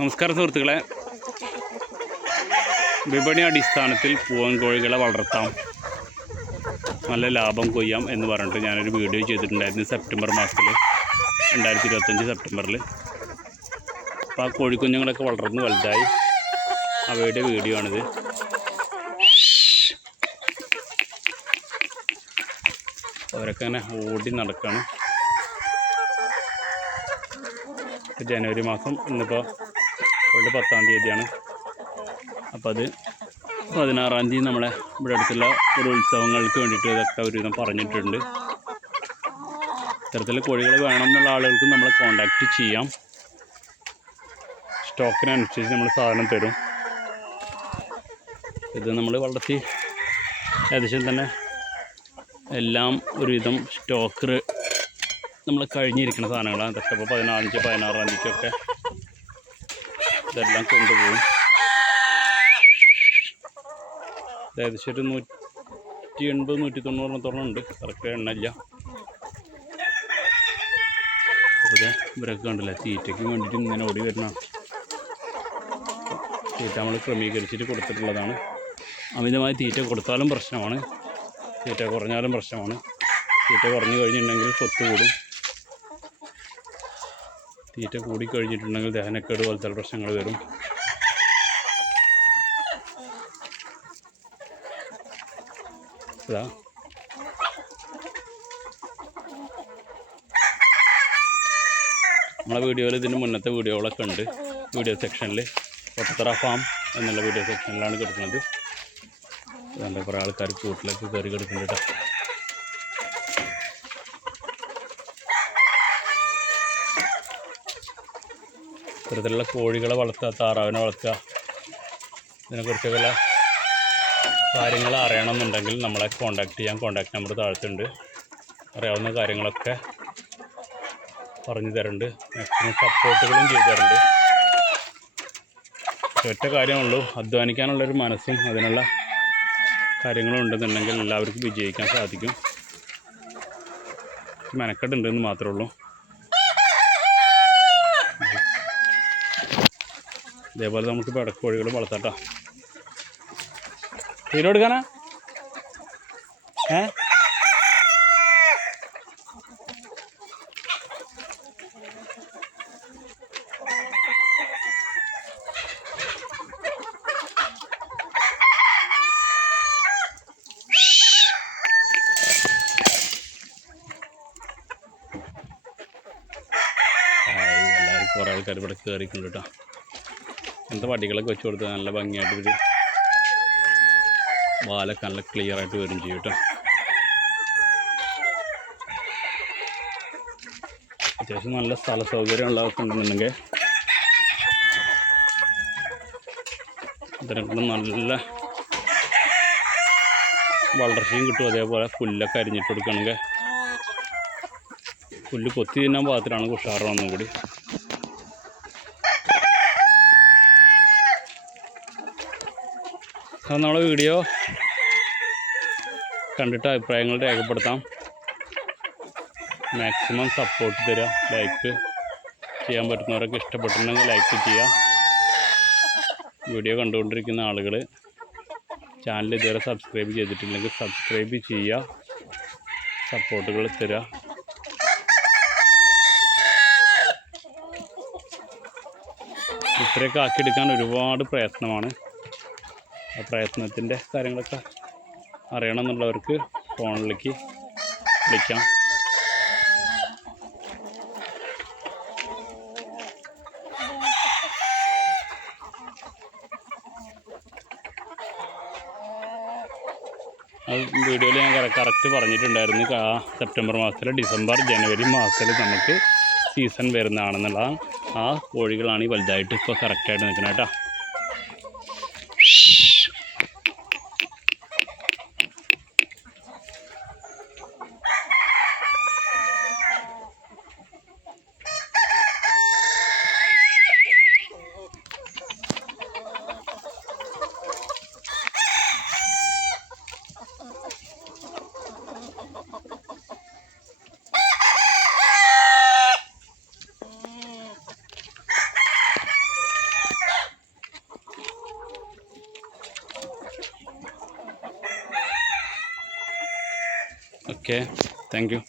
നമസ്കാരം സുഹൃത്തുക്കളെ. വിപണി അടിസ്ഥാനത്തിൽ പൂവൻ കോഴികളെ വളർത്താം. നല്ല ലാഭം കൊയ്യാം എന്ന് പറഞ്ഞിട്ട് ഞാനൊരു വീഡിയോ ചെയ്തിട്ടുണ്ടായിരുന്നു സെപ്റ്റംബർ മാസത്തിൽ രണ്ടായിരത്തി ഇരുപത്തഞ്ച് സെപ്റ്റംബറിൽ അപ്പോൾ ആ കോഴിക്കുഞ്ഞുങ്ങളൊക്കെ വളർന്ന് വലുതായി. അവയുടെ വീഡിയോ ആണിത്. അവരൊക്കെ അങ്ങനെ ഓടി നടക്കുകയാണ് ജനുവരി മാസം ഇന്നിപ്പോൾ ഇവിടെ പത്താം തീയതിയാണ്. അപ്പം അത് പതിനാറാം തീയതി നമ്മളെ ഇവിടെ അടുത്തുള്ള ഒരു ഉത്സവങ്ങൾക്ക് വേണ്ടിയിട്ട് ഇതൊക്കെ ഒരുവിധം പറഞ്ഞിട്ടുണ്ട്. ഇത്തരത്തിൽ കോഴികൾ വേണം എന്നുള്ള ആളുകൾക്ക് നമ്മൾ കോണ്ടാക്റ്റ് ചെയ്യാം. സ്റ്റോക്കിനനുസരിച്ച് നമ്മൾ സാധനം തരും. ഇത് നമ്മൾ വളർത്തി ഏകദേശം തന്നെ എല്ലാം ഒരുവിധം സ്റ്റോക്ക് നമ്മൾ കഴിഞ്ഞിരിക്കുന്ന സാധനങ്ങളാണ്. അതൊക്കെ ഇപ്പോൾ പതിനാലഞ്ച് പതിനാറാം തീയതിക്കൊക്കെ ഇതെല്ലാം കൊണ്ടുപോകും. ഏകദേശം ഒരു നൂറ്റി എൺപത് നൂറ്റി തൊണ്ണൂറിനത്തോളം ഉണ്ട്. കറക്റ്റ് എണ്ണയില്ല. അതെ ഇവരൊക്കെ കണ്ടില്ല തീറ്റയ്ക്ക് വേണ്ടിയിട്ട് ഇങ്ങനെ ഓടി വരുന്ന തീറ്റ നമ്മൾ ക്രമീകരിച്ചിട്ട് കൊടുത്തിട്ടുള്ളതാണ്. അമിതമായി തീറ്റ കൊടുത്താലും പ്രശ്നമാണ്. തീറ്റ കുറഞ്ഞാലും പ്രശ്നമാണ്. തീറ്റ കുറഞ്ഞു കഴിഞ്ഞിട്ടുണ്ടെങ്കിൽ കൊത്തു കൂടും തീറ്റ കൂടിക്കഴിഞ്ഞിട്ടുണ്ടെങ്കിൽ ദഹനക്കേട് പോലത്തെ പ്രശ്നങ്ങൾ വരും. നമ്മളെ വീഡിയോയിൽ ഇതിന് മുന്നത്തെ വീഡിയോകളൊക്കെ ഉണ്ട്. വീഡിയോ സെക്ഷനിൽ ഒത്തറ ഫാം എന്നുള്ള വീഡിയോ സെക്ഷനിലാണ് കിടക്കുന്നത്. അതുകൊണ്ട് കുറേ ആൾക്കാർ കൂട്ടിലേക്ക് കയറി കിടക്കുന്നുണ്ട് കേട്ടോ. ഇത്തരത്തിലുള്ള കോഴികളെ വളർത്തുക താറാവിനെ വളർത്തുക ഇതിനെക്കുറിച്ചൊക്കെയുള്ള കാര്യങ്ങൾ അറിയണമെന്നുണ്ടെങ്കിൽ നമ്മളെ കോൺടാക്ട് ചെയ്യാൻ കോൺടാക്ട് നമ്പർ താഴത്തുണ്ട്. അറിയാവുന്ന കാര്യങ്ങളൊക്കെ പറഞ്ഞു തരുന്നുണ്ട് മാക്സിമം സപ്പോർട്ടുകളും ചെയ്തു തരുന്നുണ്ട് ഒറ്റ കാര്യമുള്ളൂ. അധ്വാനിക്കാനുള്ളൊരു മനസ്സും അതിനുള്ള കാര്യങ്ങളും ഉണ്ടെന്നുണ്ടെങ്കിൽ എല്ലാവർക്കും വിജയിക്കാൻ സാധിക്കും. മെനക്കെട്ടുണ്ടെന്ന് മാത്രമേ ഉള്ളൂ. ഇതേപോലെ നമുക്ക് പിടക്കോഴികൾ വളർത്താട്ടോ. തീരെ എടുക്കാനാ ഏ? കുറേ ആൾക്കാർ ഇവിടെ കയറിയിട്ടുണ്ട് കേട്ടോ. അങ്ങനത്തെ വടികളൊക്കെ വെച്ച് കൊടുത്ത് നല്ല ഭംഗിയായിട്ട് വരും വാലൊക്കെ നല്ല ക്ലിയർ ആയിട്ട് വരും ചെയ്യും കേട്ടോ അത്യാവശ്യം നല്ല സ്ഥല സൗകര്യം ഉള്ളതൊക്കെ ഉണ്ടെന്നുണ്ടെങ്കിൽ ഇതിനെക്കൊണ്ട് നല്ല വളർച്ചയും കിട്ടും. അതേപോലെ പുല്ലൊക്കെ അരിഞ്ഞിട്ട് കൊടുക്കണമെങ്കിൽ പുല്ല് കൊത്തി തിന്നാൻ പാകത്തിലാണ് ഉഷാറ് വന്നും കൂടി. അപ്പോൾ നമ്മളെ വീഡിയോ. കണ്ടിട്ട് അഭിപ്രായങ്ങൾ രേഖപ്പെടുത്താം. മാക്സിമം സപ്പോർട്ട് തരിക ലൈക്ക് ചെയ്യാൻ പറ്റുന്നവരൊക്കെ ഇഷ്ടപ്പെട്ടിട്ടുണ്ടെങ്കിൽ ലൈക്ക് ചെയ്യുക. വീഡിയോ കണ്ടുകൊണ്ടിരിക്കുന്ന ആളുകൾ ചാനൽ ഇതുവരെ സബ്സ്ക്രൈബ് ചെയ്തിട്ടില്ലെങ്കിൽ സബ്സ്ക്രൈബ് ചെയ്യുക. സപ്പോർട്ടുകൾ തരിക ഇത്രയൊക്കെ ആക്കിയെടുക്കാൻ ഒരുപാട് പ്രയത്നമാണ്. പ്രയത്നത്തിന്റെ കാര്യങ്ങളൊക്കെ അറിയണം എന്നുള്ളവർക്ക് ഫോണിലേക്ക് വിളിക്കാം. വീഡിയോയിൽ ഞാൻ കറക്റ്റ് പറഞ്ഞിട്ടുണ്ടായിരുന്നു. ആ സെപ്റ്റംബർ മാസത്തിൽ ഡിസംബർ ജനുവരി മാസത്തിൽ നമുക്ക് സീസൺ വരുന്നതാണെന്നുള്ള ആ കോഴികളാണ് ഈ വലുതായിട്ട് ഇപ്പോൾ കറക്റ്റായിട്ട് നിൽക്കുന്നത് കേട്ടോ. okay thank you.